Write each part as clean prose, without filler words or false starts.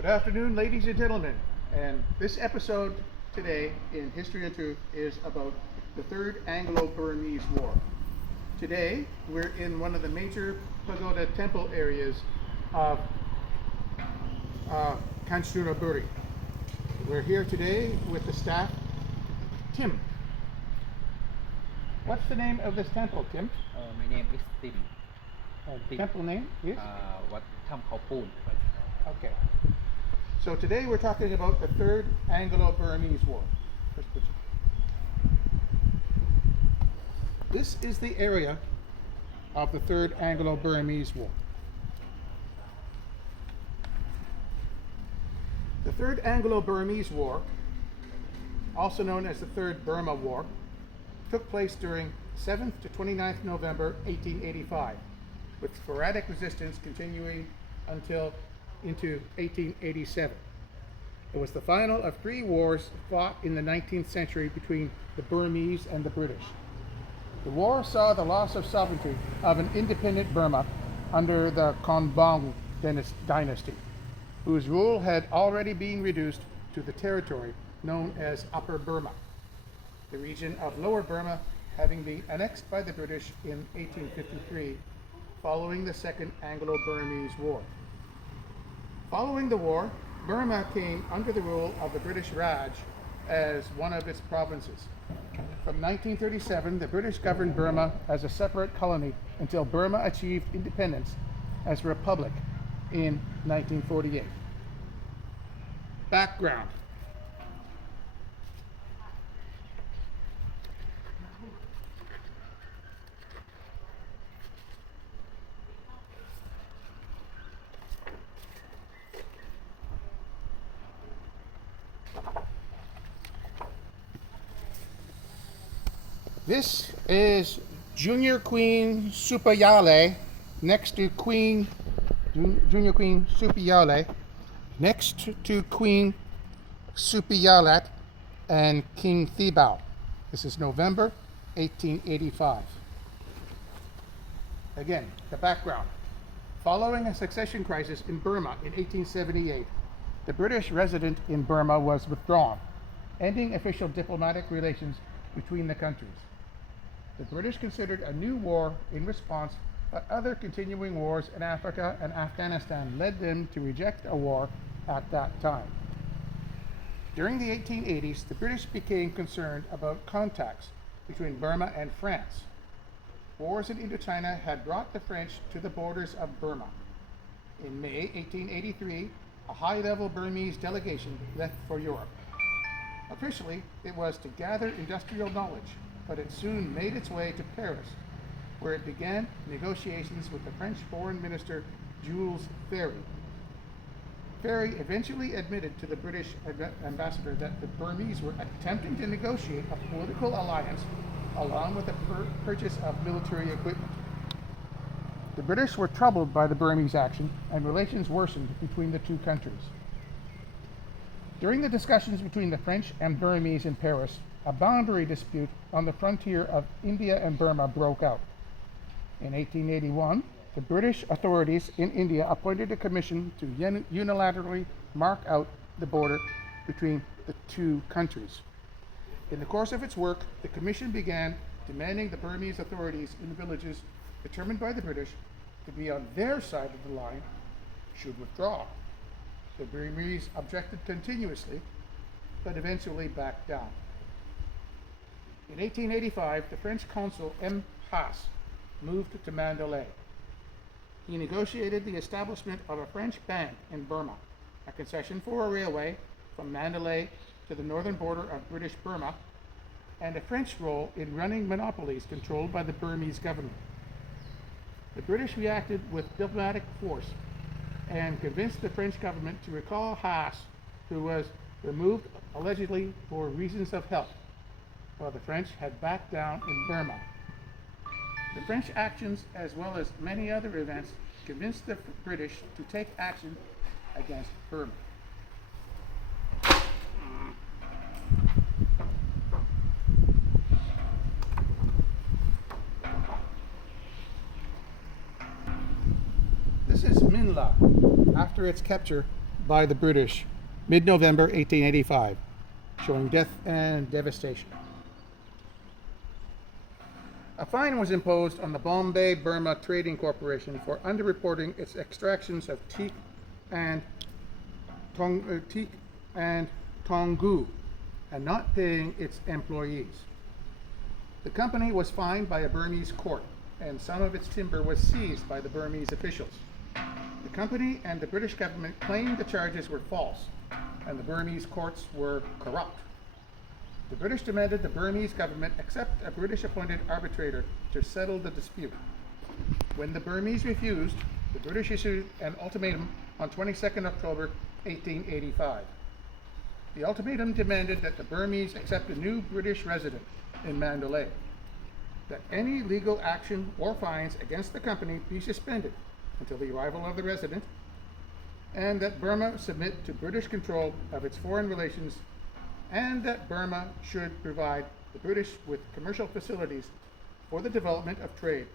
Good afternoon, ladies and gentlemen. And this episode today in History and Truth is about the Third Anglo-Burmese War. Today, we're in one of the major pagoda temple areas of Kanchanoburi. We're here today with the staff. Tim, what's the name of this temple, Tim? My name is Tim. The temple name is? What Tham Khao Poon. Okay. So today we're talking about the Third Anglo-Burmese War. This is the area of the Third Anglo-Burmese War. The Third Anglo-Burmese War, also known as the Third Burma War, took place during 7th to 29th November 1885, with sporadic resistance continuing until into 1887. It was the final of three wars fought in the 19th century between the Burmese and the British. The war saw the loss of sovereignty of an independent Burma under the Kanchanoburi dynasty, whose rule had already been reduced to the territory known as Upper Burma, the region of Lower Burma having been annexed by the British in 1853 following the Second Anglo-Burmese War. Following the war, Burma came under the rule of the British Raj as one of its provinces. From 1937, the British governed Burma as a separate colony until Burma achieved independence as a republic in 1948. Background. This is Junior Queen Supayale next to Junior Queen Supayale next to Queen Supayalat and King Thebao. This is November 1885. Again, the background. Following a succession crisis in Burma in 1878, the British resident in Burma was withdrawn, ending official diplomatic relations between the countries. The British considered a new war in response, but other continuing wars in Africa and Afghanistan led them to reject a war at that time. During the 1880s, the British became concerned about contacts between Burma and France. Wars in Indochina had brought the French to the borders of Burma. In May 1883, a high-level Burmese delegation left for Europe. Officially, it was to gather industrial knowledge, but it soon made its way to Paris, where it began negotiations with the French Foreign Minister Jules Ferry. Ferry eventually admitted to the British ambassador that the Burmese were attempting to negotiate a political alliance along with the purchase of military equipment. The British were troubled by the Burmese action, and relations worsened between the two countries. During the discussions between the French and Burmese in Paris, a boundary dispute on the frontier of India and Burma broke out. In 1881, the British authorities in India appointed a commission to unilaterally mark out the border between the two countries. In the course of its work, the commission began demanding the Burmese authorities in villages determined by the British to be on their side of the line should withdraw. The Burmese objected continuously, but eventually backed down. In 1885, the French consul M. Haas moved to Mandalay. He negotiated the establishment of a French bank in Burma, a concession for a railway from Mandalay to the northern border of British Burma, and a French role in running monopolies controlled by the Burmese government. The British reacted with diplomatic force and convinced the French government to recall Haas, who was removed allegedly for reasons of health, while the French had backed down in Burma. The French actions, as well as many other events, convinced the British to take action against Burma. This is Minla, after its capture by the British mid-November 1885, showing death and devastation. A fine was imposed on the Bombay Burma Trading Corporation for underreporting its extractions of teak and tongu and not paying its employees. The company was fined by a Burmese court, and some of its timber was seized by the Burmese officials. The company and the British government claimed the charges were false, and the Burmese courts were corrupt. The British demanded the Burmese government accept a British-appointed arbitrator to settle the dispute. When the Burmese refused, the British issued an ultimatum on 22nd October 1885. The ultimatum demanded that the Burmese accept a new British resident in Mandalay, that any legal action or fines against the company be suspended until the arrival of the resident, and that Burma submit to British control of its foreign relations, and that Burma should provide the British with commercial facilities for the development of trade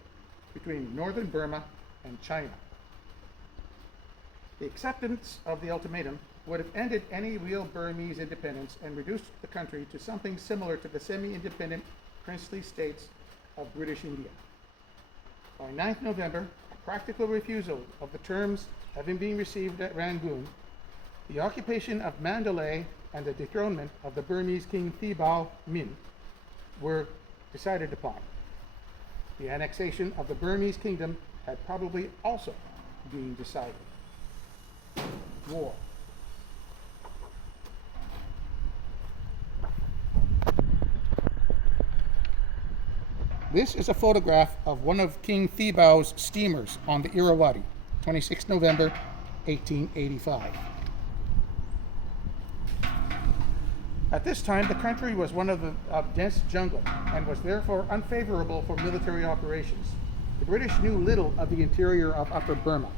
between northern Burma and China. The acceptance of the ultimatum would have ended any real Burmese independence and reduced the country to something similar to the semi-independent princely states of British India. By 9th November, a practical refusal of the terms having been received at Rangoon, the occupation of Mandalay and the dethronement of the Burmese king Thibaw Min were decided upon. The annexation of the Burmese kingdom had probably also been decided. War. This is a photograph of one of King Thibaw's steamers on the Irrawaddy, 26 November 1885. At this time, the country was one of dense jungle and was therefore unfavorable for military operations. The British knew little of the interior of Upper Burma,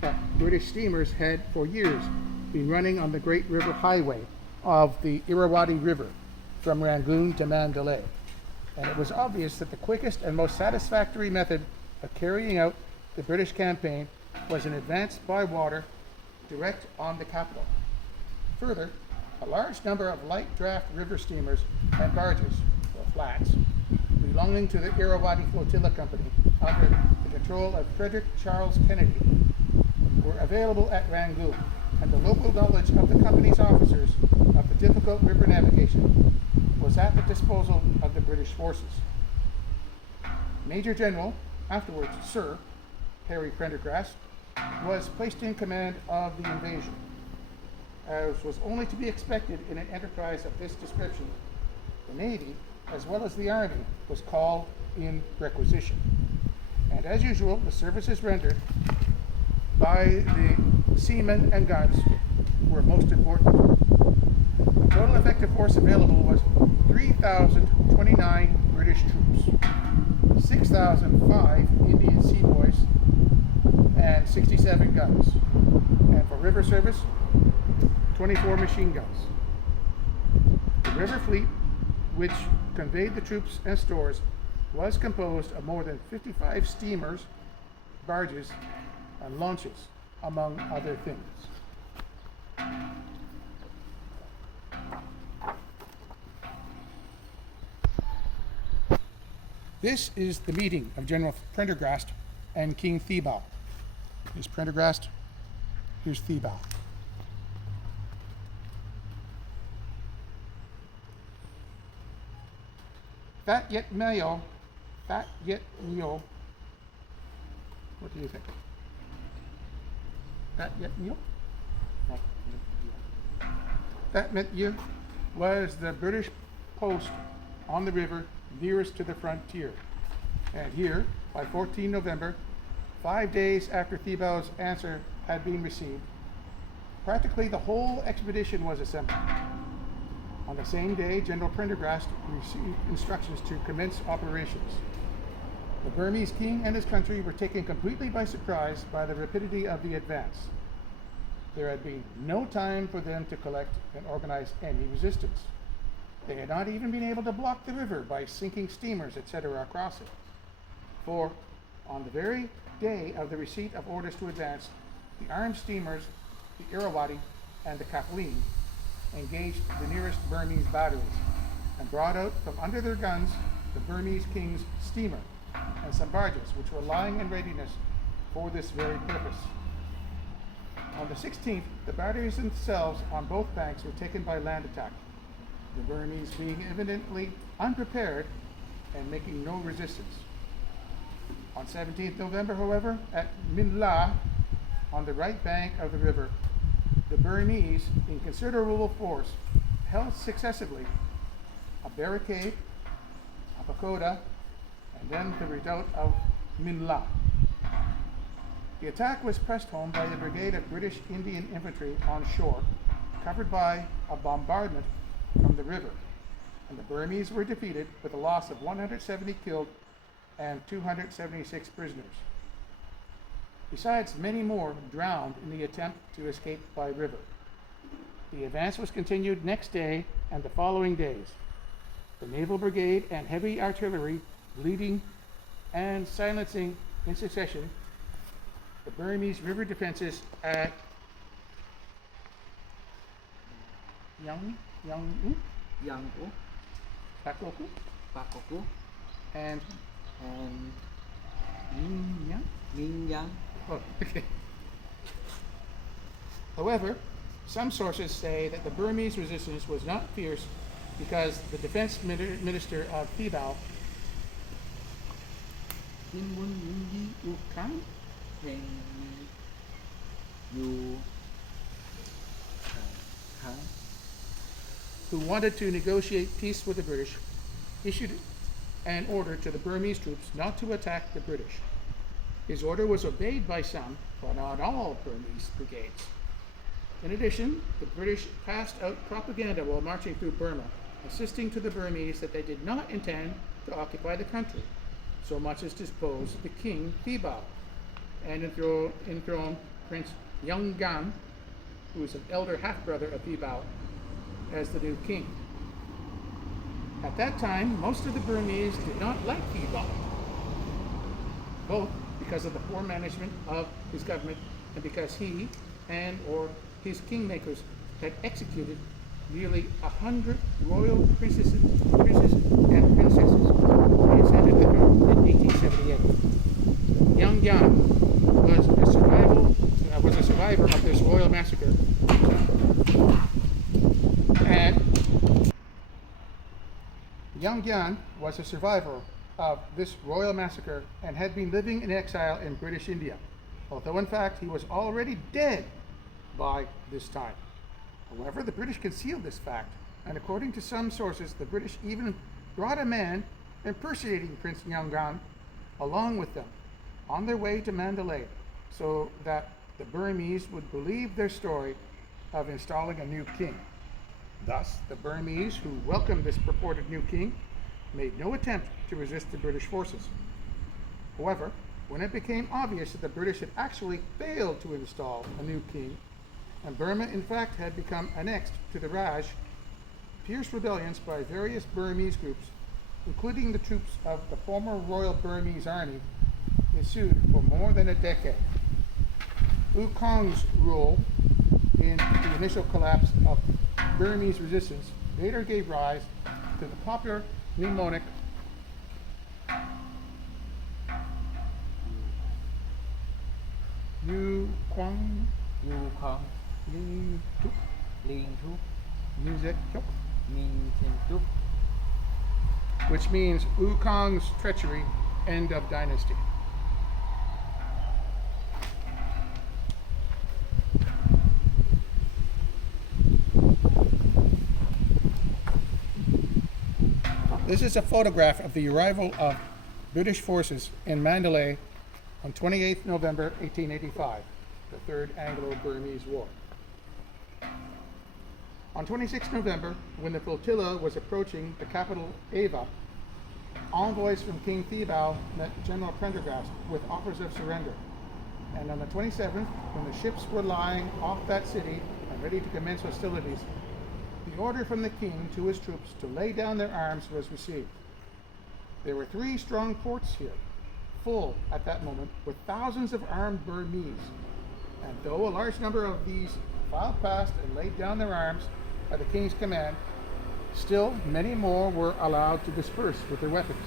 but British steamers had for years been running on the Great River Highway of the Irrawaddy River from Rangoon to Mandalay, and it was obvious that the quickest and most satisfactory method of carrying out the British campaign was an advance by water direct on the capital. Further, a large number of light draft river steamers and barges, or flats, belonging to the Irrawaddy Flotilla Company under the control of Frederick Charles Kennedy, were available at Rangoon, and the local knowledge of the company's officers of the difficult river navigation was at the disposal of the British forces. Major General, afterwards Sir, Harry Prendergast, was placed in command of the invasion. As was only to be expected in an enterprise of this description, the Navy, as well as the Army, was called in requisition. And as usual, the services rendered by the seamen and guns were most important. The total effective force available was 3,029 British troops, 6,005 Indian sepoys, and 67 guns. And for river service, 24 machine guns. The river fleet, which conveyed the troops and stores, was composed of more than 55 steamers, barges, and launches, among other things. This is the meeting of General Prendergast and King Thibaw. Here's Prendergast, here's Thibaw. That yet Mayo, that yet Neo. What do you think? That yet Neo? That meant you was the British post on the river nearest to the frontier. And here, by 14 November, 5 days after Thibaw's answer had been received, practically the whole expedition was assembled. On the same day, General Prendergast received instructions to commence operations. The Burmese king and his country were taken completely by surprise by the rapidity of the advance. There had been no time for them to collect and organize any resistance. They had not even been able to block the river by sinking steamers, etc., across it. For on the very day of the receipt of orders to advance, the armed steamers the Irrawaddy, and the Kathleen, engaged the nearest Burmese batteries and brought out from under their guns the Burmese king's steamer and some barges which were lying in readiness for this very purpose. On the 16th, the batteries themselves on both banks were taken by land attack, the Burmese being evidently unprepared and making no resistance. On 17th November, however, at Minla, on the right bank of the river, the Burmese, in considerable force, held successively a barricade, a pagoda, and then the redoubt of Minla. The attack was pressed home by a brigade of British Indian infantry on shore, covered by a bombardment from the river, and the Burmese were defeated with a loss of 170 killed and 276 prisoners, besides many more drowned in the attempt to escape by river. The advance was continued next day and the following days. The Naval Brigade and heavy artillery leading and silencing in succession the Burmese river defenses at Yang Pakoku, Pakoku, and and Minyang. Minyang. Oh, okay. However, some sources say that the Burmese resistance was not fierce because the defense minister of Thibao, Ukang, who wanted to negotiate peace with the British, issued an order to the Burmese troops not to attack the British. His order was obeyed by some, but not all Burmese brigades. In addition, the British passed out propaganda while marching through Burma, insisting to the Burmese that they did not intend to occupy the country, so much as to depose the king Thibao and enthrone Prince Yonggan, who was an elder half-brother of Thibao, as the new king. At that time, most of the Burmese did not like Thibao, both because of the poor management of his government and because he and or his kingmakers had executed nearly 100 royal princes and princesses who had ascended the throne in 1878. Young Yan was a survivor of this royal massacre, and Young Yan was a survivor of this royal massacre and had been living in exile in British India, although in fact he was already dead by this time. However, the British concealed this fact, and according to some sources, the British even brought a man impersonating Prince Yangon along with them on their way to Mandalay, so that the Burmese would believe their story of installing a new king. Thus, the Burmese, who welcomed this purported new king, made no attempt to resist the British forces. However, when it became obvious that the British had actually failed to install a new king, and Burma in fact had become annexed to the Raj, fierce rebellions by various Burmese groups, including the troops of the former Royal Burmese Army, ensued for more than a decade. U Kong's rule in the initial collapse of Burmese resistance later gave rise to the popular mnemonic Yu Kwang Yu Kong, Ling Tuk Ling Thu, Music Tuk, Min Chen Tuk. which means U Kong's treachery, end of dynasty. This is a photograph of the arrival of British forces in Mandalay on 28th November 1885, the Third Anglo-Burmese War. On 26th November, when the flotilla was approaching the capital Ava, envoys from King Thibao met General Prendergast with offers of surrender. And on the 27th, when the ships were lying off that city and ready to commence hostilities, the order from the king to his troops to lay down their arms was received. There were 3 strong forts here, full at that moment with thousands of armed Burmese, And though a large number of these filed past and laid down their arms at the king's command, still many more were allowed to disperse with their weapons.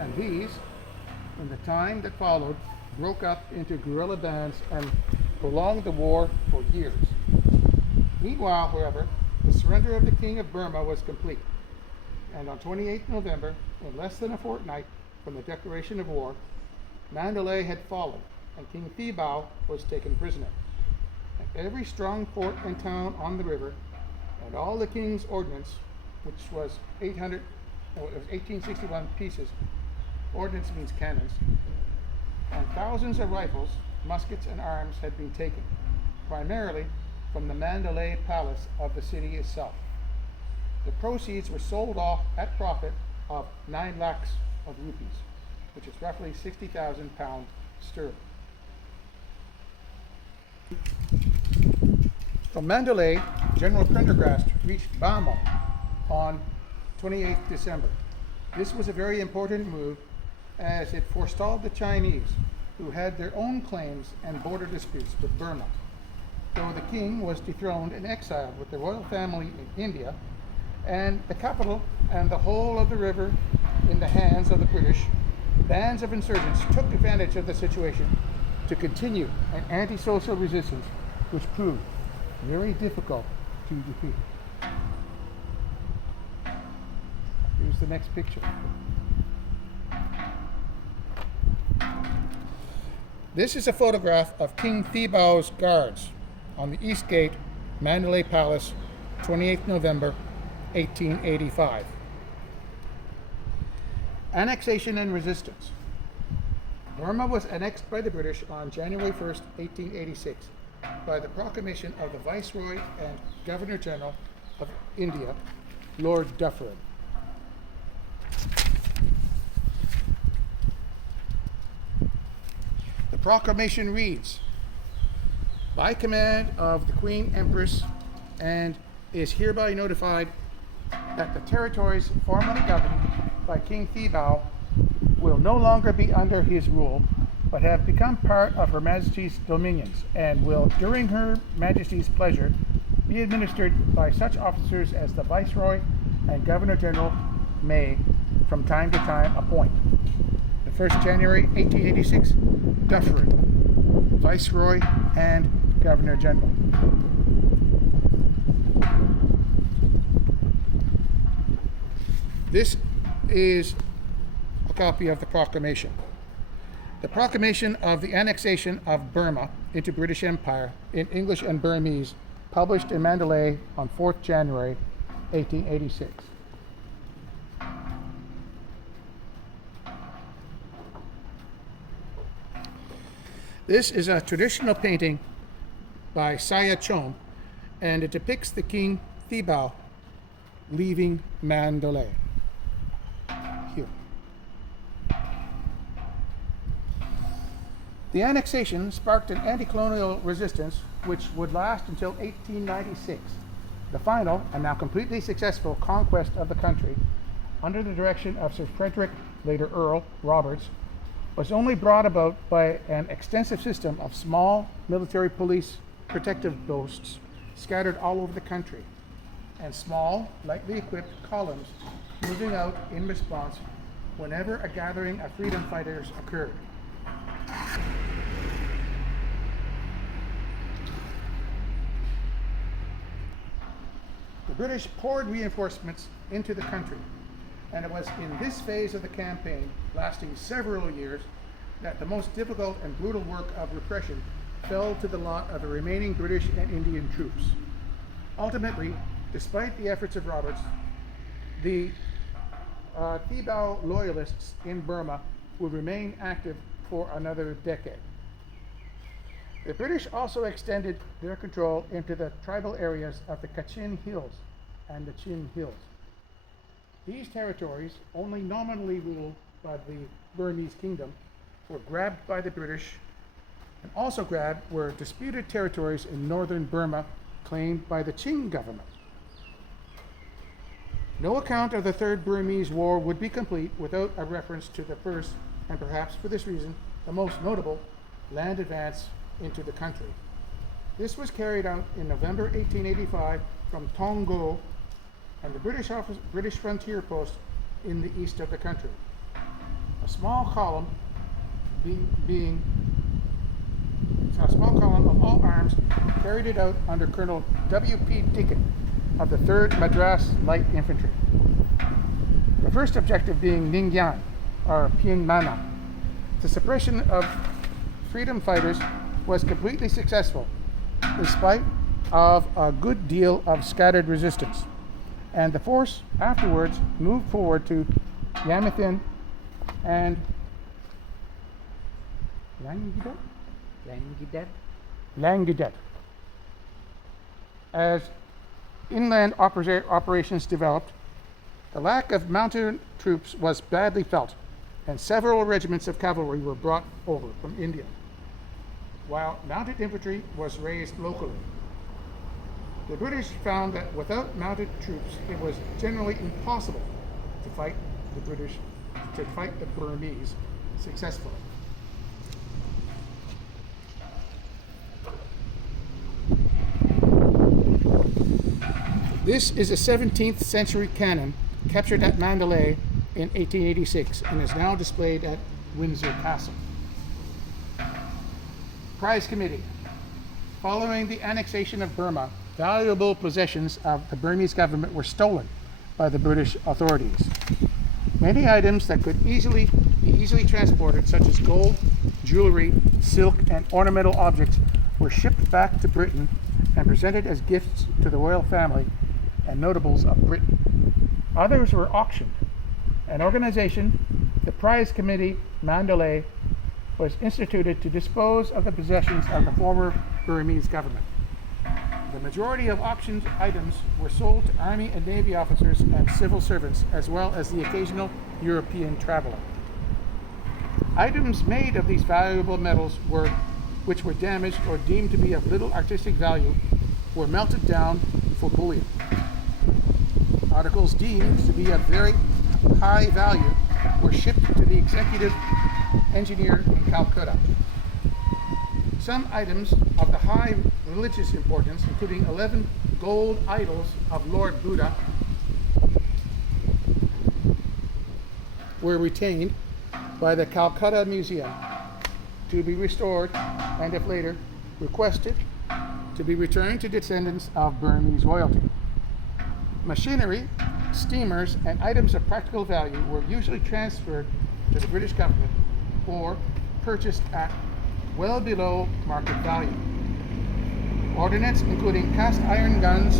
And these, in the time that followed, broke up into guerrilla bands and prolonged the war for years. Meanwhile, however, the surrender of the King of Burma was complete, and on 28 November, in less than a fortnight from the declaration of war, Mandalay had fallen, and King Thibaw was taken prisoner. And every strong fort and town on the river, and all the king's ordnance, which was 1861 pieces, ordnance means cannons, and thousands of rifles, muskets, and arms had been taken, primarily from the Mandalay palace of the city itself. The proceeds were sold off at profit of 9 lakhs of rupees, which is roughly 60,000 pounds sterling. From Mandalay, General Prendergast reached Bamon on 28th December. This was a very important move as it forestalled the Chinese, who had their own claims and border disputes with Burma. Though the king was dethroned and exiled with the royal family in India, and the capital and the whole of the river in the hands of the British, bands of insurgents took advantage of the situation to continue an anti-social resistance which proved very difficult to defeat. Here's the next picture. This is a photograph of King Thibaw's guards on the East Gate, Mandalay Palace, 28th November, 1885. Annexation and resistance. Burma was annexed by the British on January 1st, 1886, by the proclamation of the Viceroy and Governor General of India, Lord Dufferin. The proclamation reads, by command of the Queen Empress, and is hereby notified that the territories formerly governed by King Thibaw will no longer be under his rule, but have become part of Her Majesty's dominions, and will, during Her Majesty's pleasure, be administered by such officers as the Viceroy and Governor General may, from time to time, appoint. The 1st January 1886, Dufferin, Viceroy and Governor General. This is a copy of the proclamation. The proclamation of the annexation of Burma into British Empire in English and Burmese, published in Mandalay on 4th January 1886. This is a traditional painting by Saya Chom, and it depicts the King Thibaw leaving Mandalay. Here. The annexation sparked an anti-colonial resistance which would last until 1896. The final, and now completely successful, conquest of the country, under the direction of Sir Frederick, later Earl, Roberts, was only brought about by an extensive system of small military police protective posts scattered all over the country, and small, lightly equipped columns moving out in response whenever a gathering of freedom fighters occurred. The British poured reinforcements into the country, and it was in this phase of the campaign, lasting several years, that the most difficult and brutal work of repression fell to the lot of the remaining British and Indian troops. Ultimately, despite the efforts of Roberts, the Thibaw loyalists in Burma would remain active for another decade. The British also extended their control into the tribal areas of the Kachin Hills and the Chin Hills. These territories, only nominally ruled by the Burmese kingdom, were grabbed by the British, and also grabbed were disputed territories in northern Burma claimed by the Qing government. No account of the Third Burmese War would be complete without a reference to the first, and perhaps for this reason, the most notable land advance into the country, This was carried out in November 1885 from Tongo and the British frontier post in the east of the country. A small column of all arms carried it out under Colonel W.P. Deacon of the 3rd Madras Light Infantry. The first objective being Ningyan, or Pyingmana. The suppression of freedom fighters was completely successful, in spite of a good deal of scattered resistance, and the force afterwards moved forward to Yamethin and Languedoc. As inland operations developed, the lack of mounted troops was badly felt, and several regiments of cavalry were brought over from India, while mounted infantry was raised locally. The British found that without mounted troops, it was generally impossible to fight the Burmese successfully. This is a 17th century cannon captured at Mandalay in 1886 and is now displayed at Windsor Castle. Prize Committee. Following the annexation of Burma, valuable possessions of the Burmese government were stolen by the British authorities. Many items that could be easily transported, such as gold, jewelry, silk, and ornamental objects, were shipped back to Britain and presented as gifts to the royal family and notables of Britain. Others were auctioned. An organization, the Prize Committee Mandalay, was instituted to dispose of the possessions of the former Burmese government. The majority of auctioned items were sold to Army and Navy officers and civil servants, as well as the occasional European traveler. Items made of these valuable metals which were damaged or deemed to be of little artistic value were melted down for bullion. Articles deemed to be of very high value were shipped to the executive engineer in Calcutta. Some items of the high religious importance, including 11 gold idols of Lord Buddha, were retained by the Calcutta Museum to be restored and, if later requested, to be returned to descendants of Burmese royalty. Machinery, steamers, and items of practical value were usually transferred to the British government or purchased at well below market value. Ordnance, including cast iron guns,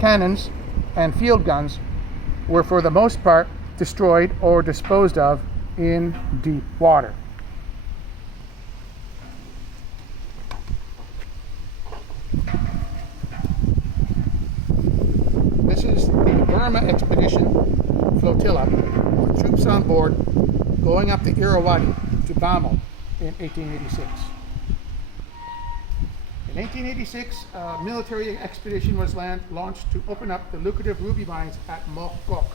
cannons, and field guns, were for the most part destroyed or disposed of in deep water. This is the Burma Expedition Flotilla, with troops on board going up the Irrawaddy to Bamel in 1886. In 1886, a military expedition was launched to open up the lucrative ruby mines at Mokok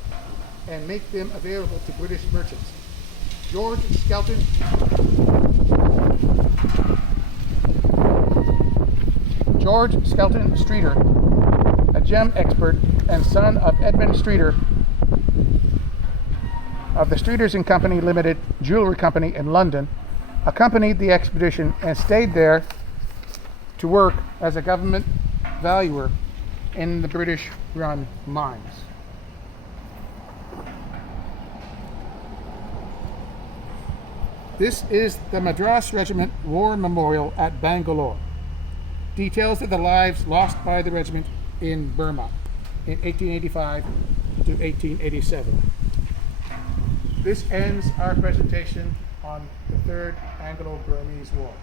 and make them available to British merchants. George Skelton Streeter, a gem expert and son of Edmund Streeter of the Streeters and Company Limited Jewelry Company in London, accompanied the expedition and stayed there to work as a government valuer in the British-run mines. This is the Madras Regiment War Memorial at Bangalore. Details of the lives lost by the regiment in Burma in 1885 to 1887. This ends our presentation on the Third Anglo-Burmese War.